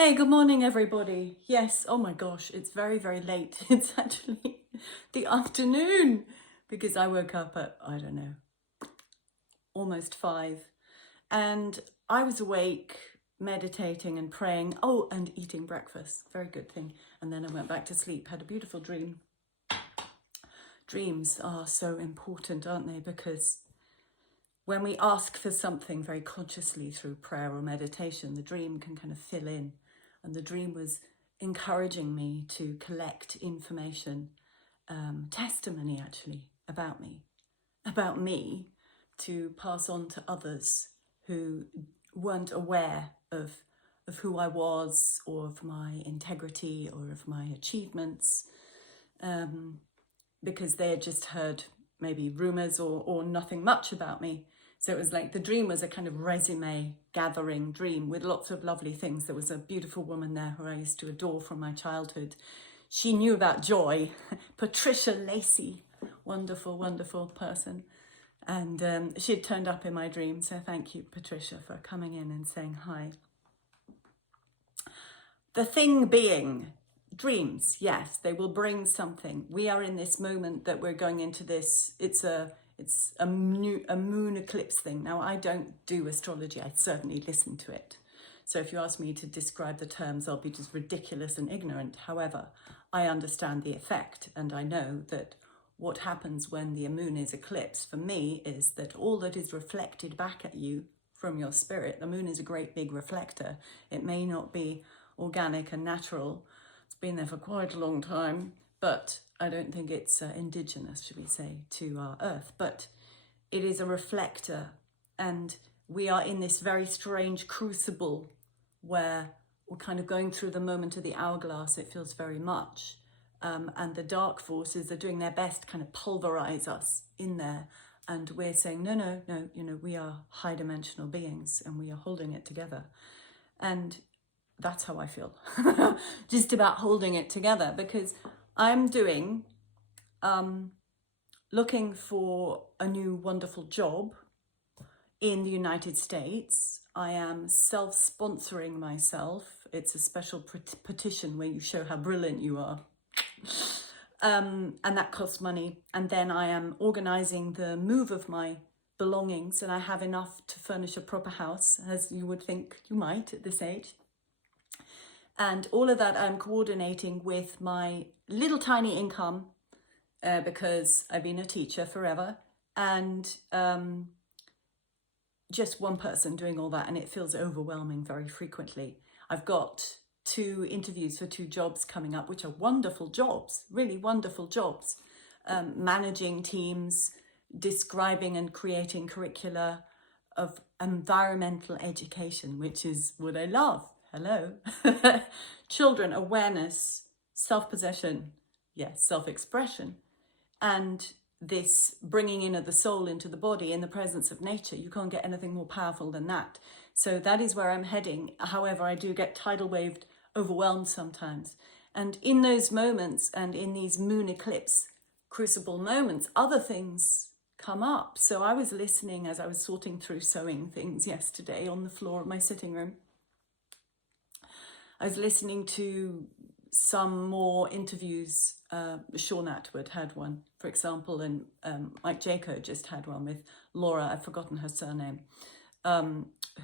Hey, good morning, everybody. Yes, oh my gosh, it's very, very late. It's actually the afternoon because I woke up at, I don't know, almost 5. And I was awake, meditating and praying. Oh, and eating breakfast. Very good thing. And then I went back to sleep, had a beautiful dream. Dreams are so important, aren't they? Because when we ask for something very consciously through prayer or meditation, the dream can kind of fill in. And the dream was encouraging me to collect information, testimony actually, about me to pass on to others who weren't aware of who I was or of my integrity or of my achievements, because they had just heard maybe rumors or nothing much about me. So it was like the dream was a kind of resume gathering dream with lots of lovely things. There was a beautiful woman there who I used to adore from my childhood. She knew about joy. Patricia Lacey, wonderful, wonderful person. And she had turned up in my dream. So thank you, Patricia, for coming in and saying hi. The thing being, dreams, yes, they will bring something. We are in this moment that we're going into this. It's a moon eclipse thing. Now, I don't do astrology. I certainly listen to it. So if you ask me to describe the terms, I'll be just ridiculous and ignorant. However, I understand the effect, and I know that what happens when the moon is eclipsed for me is that all that is reflected back at you from your spirit, the moon is a great big reflector. It may not be organic and natural. It's been there for quite a long time, but I don't think it's indigenous, should we say, to our earth. But it is a reflector, and we are in this very strange crucible where we're kind of going through the moment of the hourglass, it feels very much. And the dark forces are doing their best to kind of pulverize us in there. And we're saying, no, we are high dimensional beings and we are holding it together. And that's how I feel, just about holding it together, because I'm looking for a new wonderful job in the United States. I am self-sponsoring myself. It's a special petition where you show how brilliant you are. And that costs money. And then I am organizing the move of my belongings, and I have enough to furnish a proper house, as you would think you might at this age. And all of that I'm coordinating with my little tiny income, because I've been a teacher forever, and just one person doing all that, and it feels overwhelming very frequently. I've got 2 interviews for 2 jobs coming up, which are wonderful jobs, really wonderful jobs. Managing teams, describing and creating curricula of environmental education, which is what I love. Hello. Children, awareness, self-possession, yes, self-expression, and this bringing in of the soul into the body in the presence of nature. You can't get anything more powerful than that. So that is where I'm heading. However, I do get tidal waved, overwhelmed sometimes. And in those moments and in these moon eclipse crucible moments, other things come up. So I was listening as I was sorting through sewing things yesterday on the floor of my sitting room. I was listening to some more interviews. Sean Atwood had one, for example, and Mike Jaco just had one with Laura, I've forgotten her surname,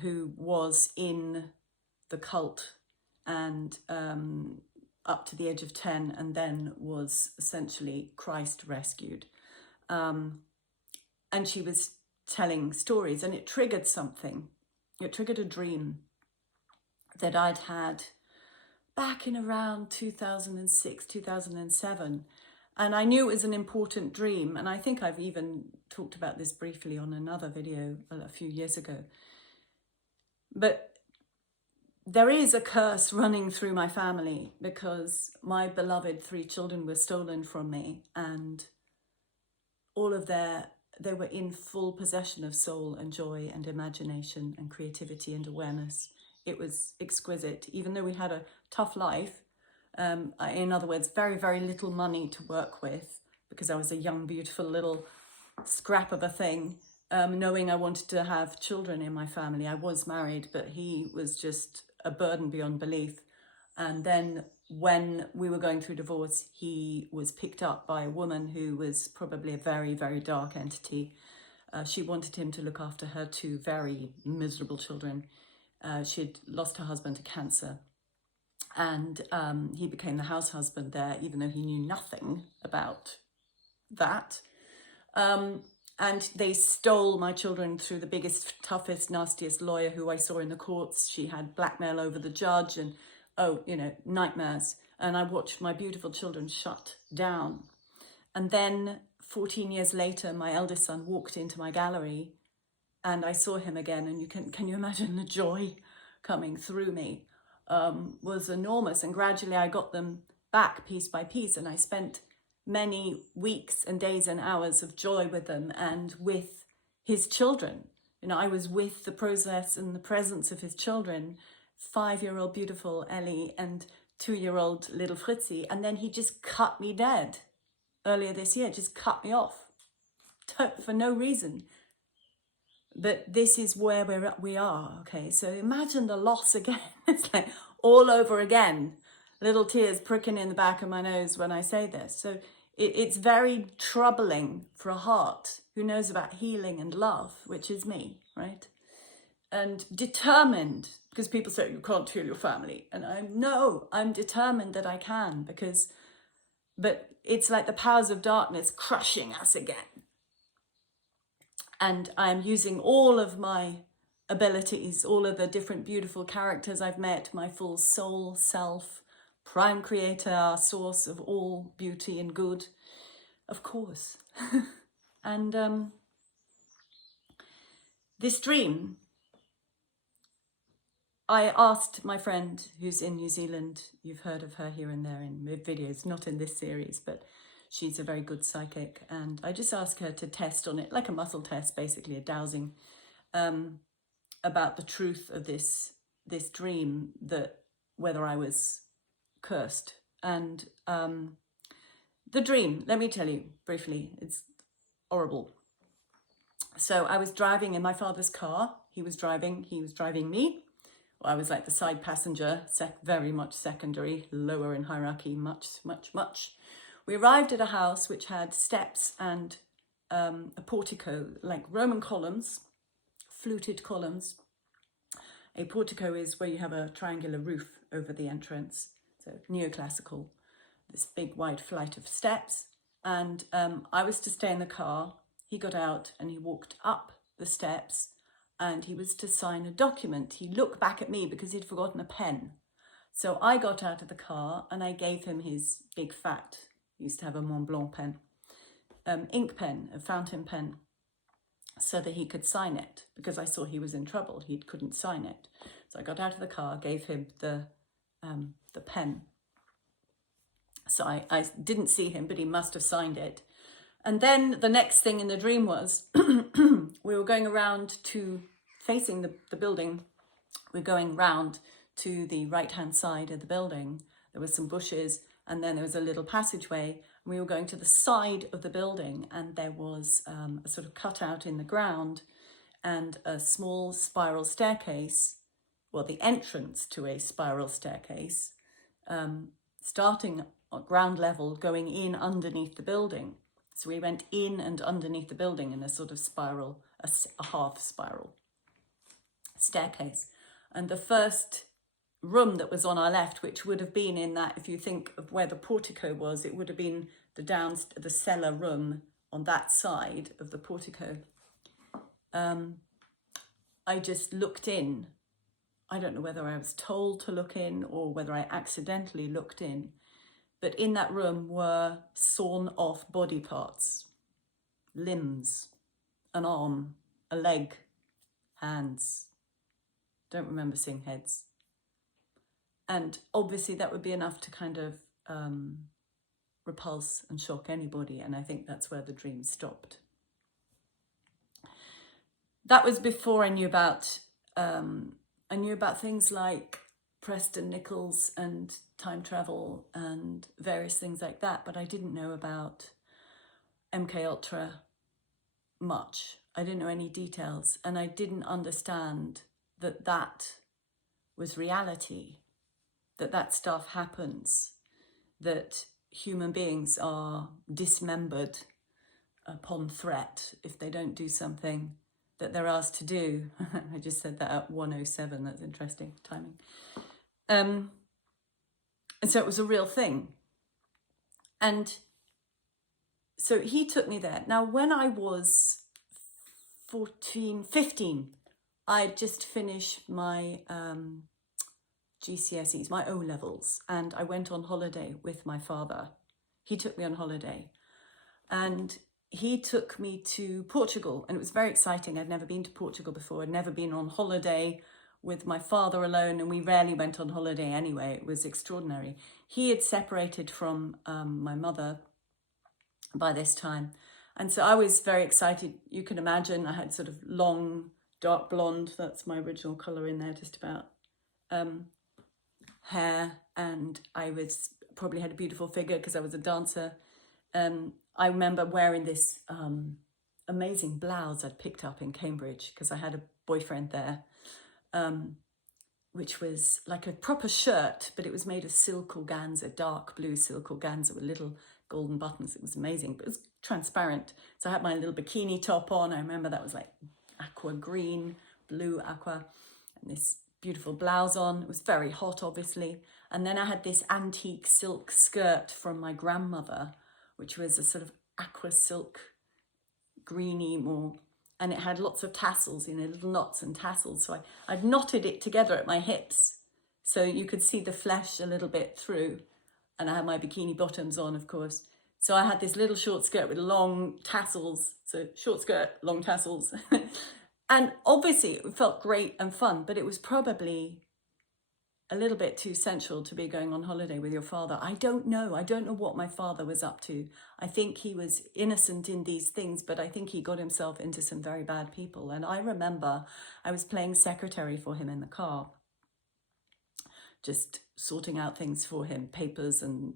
who was in the cult and up to the age of 10, and then was essentially Christ rescued. And she was telling stories, and it triggered something. It triggered a dream that I'd had back in around 2006, 2007. And I knew it was an important dream. And I think I've even talked about this briefly on another video a few years ago. But there is a curse running through my family because my beloved 3 children were stolen from me, and all of they were in full possession of soul and joy and imagination and creativity and awareness. It was exquisite, even though we had a tough life. In other words, very, very little money to work with, because I was a young, beautiful little scrap of a thing, knowing I wanted to have children in my family. I was married, but he was just a burden beyond belief. And then when we were going through divorce, he was picked up by a woman who was probably a very, very dark entity. She wanted him to look after her two very miserable children. She'd lost her husband to cancer. And he became the house husband there, even though he knew nothing about that. And they stole my children through the biggest, toughest, nastiest lawyer who I saw in the courts. She had blackmail over the judge and, nightmares. And I watched my beautiful children shut down. And then 14 years later, my eldest son walked into my gallery and I saw him again. And can you imagine the joy coming through me? Was enormous. And gradually I got them back piece by piece. And I spent many weeks and days and hours of joy with them and with his children. I was with the process and the presence of his children, 5-year-old beautiful Ellie and 2-year-old little Fritzi. And then he just cut me dead earlier this year, just cut me off for no reason. But this is where we are, okay? So imagine the loss again. It's like all over again. Little tears pricking in the back of my nose when I say this. So it's very troubling for a heart who knows about healing and love, which is me, right? And determined, because people say you can't heal your family. And I'm determined that I can, but it's like the powers of darkness crushing us again. And I'm using all of my abilities, all of the different beautiful characters I've met, my full soul, self, prime creator, source of all beauty and good, of course. And this dream, I asked my friend who's in New Zealand, you've heard of her here and there in videos, not in this series, but she's a very good psychic, and I just asked her to test on it, like a muscle test, basically a dowsing, about the truth of this dream, that whether I was cursed. And the dream, let me tell you briefly, it's horrible. So I was driving in my father's car. He was driving me. I was like the side passenger, very much secondary, lower in hierarchy, much. We arrived at a house which had steps and a portico, like Roman columns, fluted columns. A portico is where you have a triangular roof over the entrance, so neoclassical, this big wide flight of steps. And I was to stay in the car. He got out and he walked up the steps and he was to sign a document. He looked back at me because he'd forgotten a pen. So I got out of the car and I gave him his big fat, he used to have a Mont Blanc pen, ink pen, a fountain pen, so that he could sign it, because I saw he was in trouble. He couldn't sign it. So I got out of the car, gave him the pen. So I didn't see him, but he must have signed it. And then the next thing in the dream was we were going around to facing the building. We're going round to the right-hand side of the building. There was some bushes and then there was a little passageway. We were going to the side of the building and there was a sort of cutout in the ground and a small spiral staircase, well, the entrance to a spiral staircase, starting at ground level, going in underneath the building. So we went in and underneath the building in a sort of spiral, a half spiral staircase. And the first room that was on our left, which would have been in that, if you think of where the portico was, it would have been the cellar room on that side of the portico. I just looked in. I don't know whether I was told to look in or whether I accidentally looked in. But in that room were sawn off body parts, limbs, an arm, a leg, hands. Don't remember seeing heads. And obviously that would be enough to kind of repulse and shock anybody. And I think that's where the dream stopped. That was before I knew about things like Preston Nichols and time travel and various things like that, but I didn't know about MK Ultra much. I didn't know any details, and I didn't understand that was reality. that stuff happens, that human beings are dismembered upon threat if they don't do something that they're asked to do. I just said that at 1:07, that's interesting timing. And so it was a real thing. And so he took me there. Now, when I was 15, I'd just finished my GCSEs, my O-levels, and I went on holiday with my father. He took me on holiday, and he took me to Portugal, and it was very exciting. I'd never been to Portugal before. I'd never been on holiday with my father alone, and we rarely went on holiday anyway. It was extraordinary. He had separated from my mother by this time, and so I was very excited. You can imagine I had sort of long, dark blonde, that's my original colour in there, just about, hair, and I was probably had a beautiful figure because I was a dancer. I remember wearing this amazing blouse I'd picked up in Cambridge because I had a boyfriend there, which was like a proper shirt, but it was made of silk organza, dark blue silk organza with little golden buttons. It was amazing, but it was transparent. So I had my little bikini top on. I remember that was like aqua green, blue aqua, and this beautiful blouse on. It was very hot, obviously. And then I had this antique silk skirt from my grandmother, which was a sort of aqua silk, greeny more, and it had lots of tassels, little knots and tassels. So I'd knotted it together at my hips so you could see the flesh a little bit through. And I had my bikini bottoms on, of course. So I had this little short skirt with long tassels. So short skirt, long tassels. And obviously it felt great and fun, but it was probably a little bit too sensual to be going on holiday with your father. I don't know what my father was up to. I think he was innocent in these things, but I think he got himself into some very bad people. And I remember I was playing secretary for him in the car, just sorting out things for him, papers and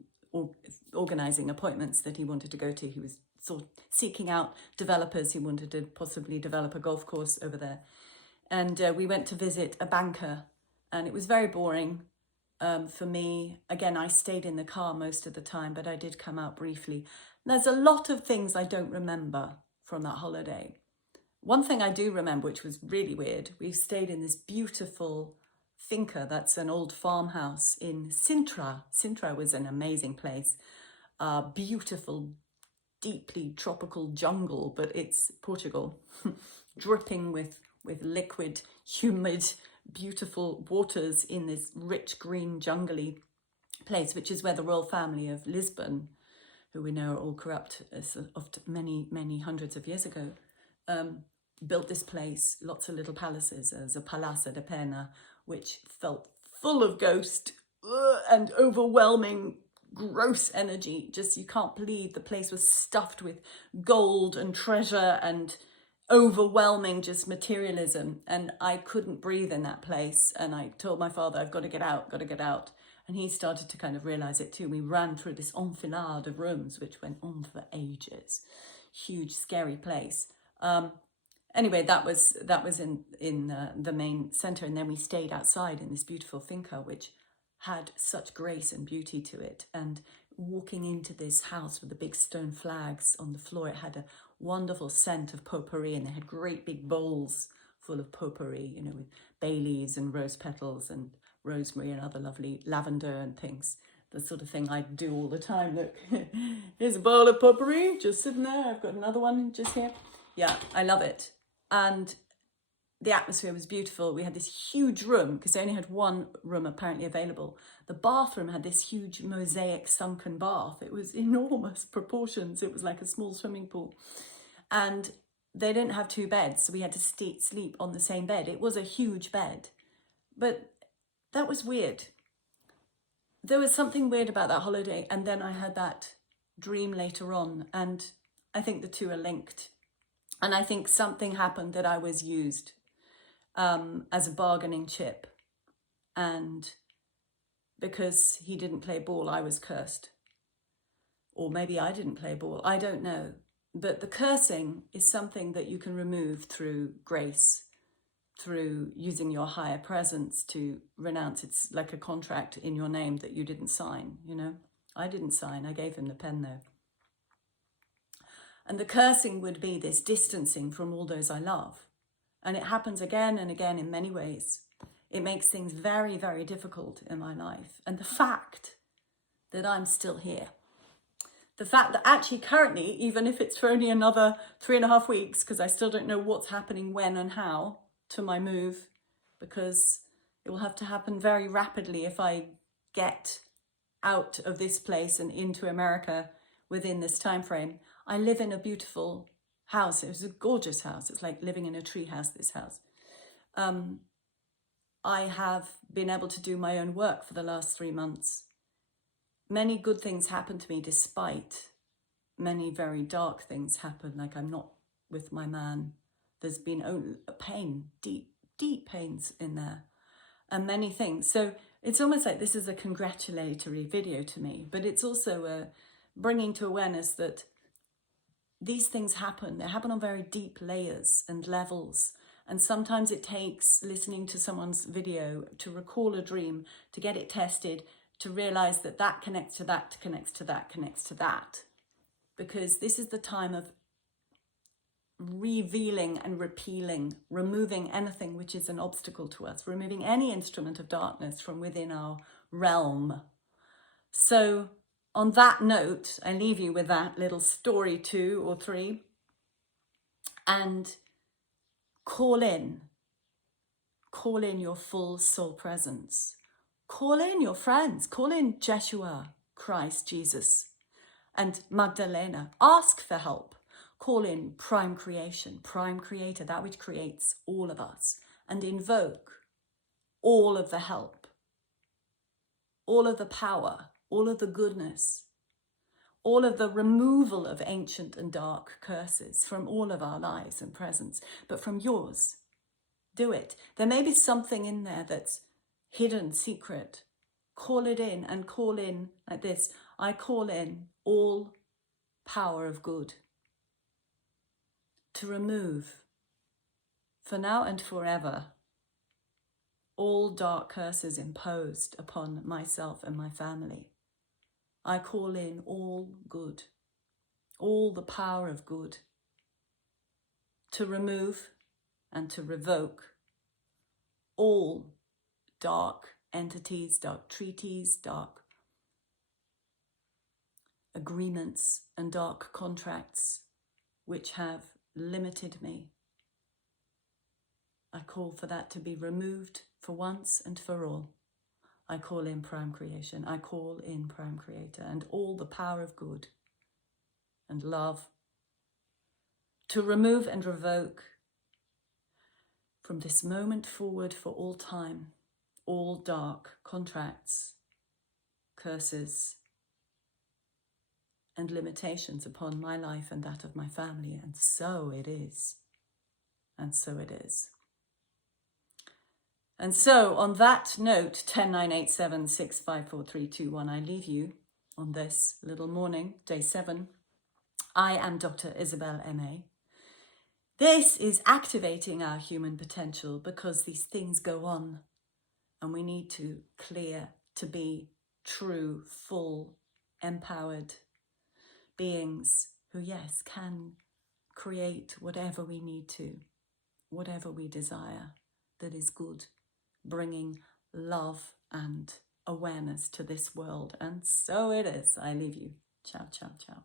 organizing appointments that he wanted to go to. He was seeking out developers who wanted to possibly develop a golf course over there. And we went to visit a banker, and it was very boring for me. Again, I stayed in the car most of the time, but I did come out briefly. There's a lot of things I don't remember from that holiday. One thing I do remember, which was really weird, we stayed in this beautiful finca, that's an old farmhouse in Sintra. Sintra was an amazing place, beautiful, deeply tropical jungle, but it's Portugal, dripping with liquid, humid, beautiful waters in this rich green jungly place, which is where the royal family of Lisbon, who we know are all corrupt as of many hundreds of years ago, built this place, lots of little palaces. There's a Palazzo de Pena, which felt full of ghost and overwhelming gross energy. Just, you can't believe the place was stuffed with gold and treasure and overwhelming just materialism. And I couldn't breathe in that place. And I told my father, I've got to get out. And he started to kind of realize it too. We ran through this enfilade of rooms, which went on for ages. Huge, scary place. Anyway, that was in the main centre, and then we stayed outside in this beautiful finca, which had such grace and beauty to it. And walking into this house with the big stone flags on the floor, it had a wonderful scent of potpourri, and they had great big bowls full of potpourri, with bay leaves and rose petals and rosemary and other lovely lavender and things. The sort of thing I do all the time. Look, here's a bowl of potpourri just sitting there. I've got another one just here. Yeah, I love it. And the atmosphere was beautiful. We had this huge room, because they only had one room apparently available. The bathroom had this huge mosaic sunken bath. It was enormous proportions. It was like a small swimming pool. And they didn't have two beds, so we had to sleep on the same bed. It was a huge bed. But that was weird. There was something weird about that holiday. And then I had that dream later on. And I think the two are linked. And I think something happened that I was used as a bargaining chip. And because he didn't play ball, I was cursed. Or maybe I didn't play ball. I don't know. But the cursing is something that you can remove through grace, through using your higher presence to renounce. It's like a contract in your name that you didn't sign, you know. I didn't sign, I gave him the pen though. And the cursing would be this distancing from all those I love. And it happens again and again in many ways. It makes things very, very difficult in my life. And the fact that I'm still here, the fact that actually currently, even if it's for only another 3.5 weeks, because I still don't know what's happening when and how to my move, because it will have to happen very rapidly if I get out of this place and into America within this time frame. I live in a beautiful house. It was a gorgeous house. It's like living in a tree house, this house. I have been able to do my own work for the last 3 months. Many good things happen to me despite many very dark things happen. Like I'm not with my man. There's been a pain, deep, deep pains in there and many things. So it's almost like this is a congratulatory video to me, but it's also a bringing to awareness that these things happen. They happen on very deep layers and levels. And sometimes it takes listening to someone's video to recall a dream, to get it tested, to realize that that connects to that, connects to that, connects to that. Because this is the time of revealing and repealing, removing anything which is an obstacle to us, removing any instrument of darkness from within our realm. So on that note, I leave you with that little story 2 or 3 and call in your full soul presence. Call in your friends, call in Jeshua, Christ, Jesus, and Magdalena. Ask for help. Call in prime creation, prime creator, that which creates all of us, and invoke all of the help, all of the power, all of the goodness, all of the removal of ancient and dark curses from all of our lives and presence, but from yours. Do it. There may be something in there that's hidden, secret. Call it in and call in like this. I call in all power of good to remove, for now and forever, all dark curses imposed upon myself and my family. I call in all good, all the power of good, to remove and to revoke all dark entities, dark treaties, dark agreements and dark contracts which have limited me. I call for that to be removed for once and for all. I call in prime creation. I call in prime creator and all the power of good and love to remove and revoke from this moment forward for all time, all dark contracts, curses, and limitations upon my life and that of my family. And so it is. And so it is. And so on that note, 109876543321, I leave you on this little morning, day 7. I am Dr. Isabel M.A. This is activating our human potential because these things go on and we need to clear to be true, full, empowered beings who, yes, can create whatever we need to, whatever we desire that is good, bringing love and awareness to this world. And so it is. I leave you. Ciao, ciao, ciao.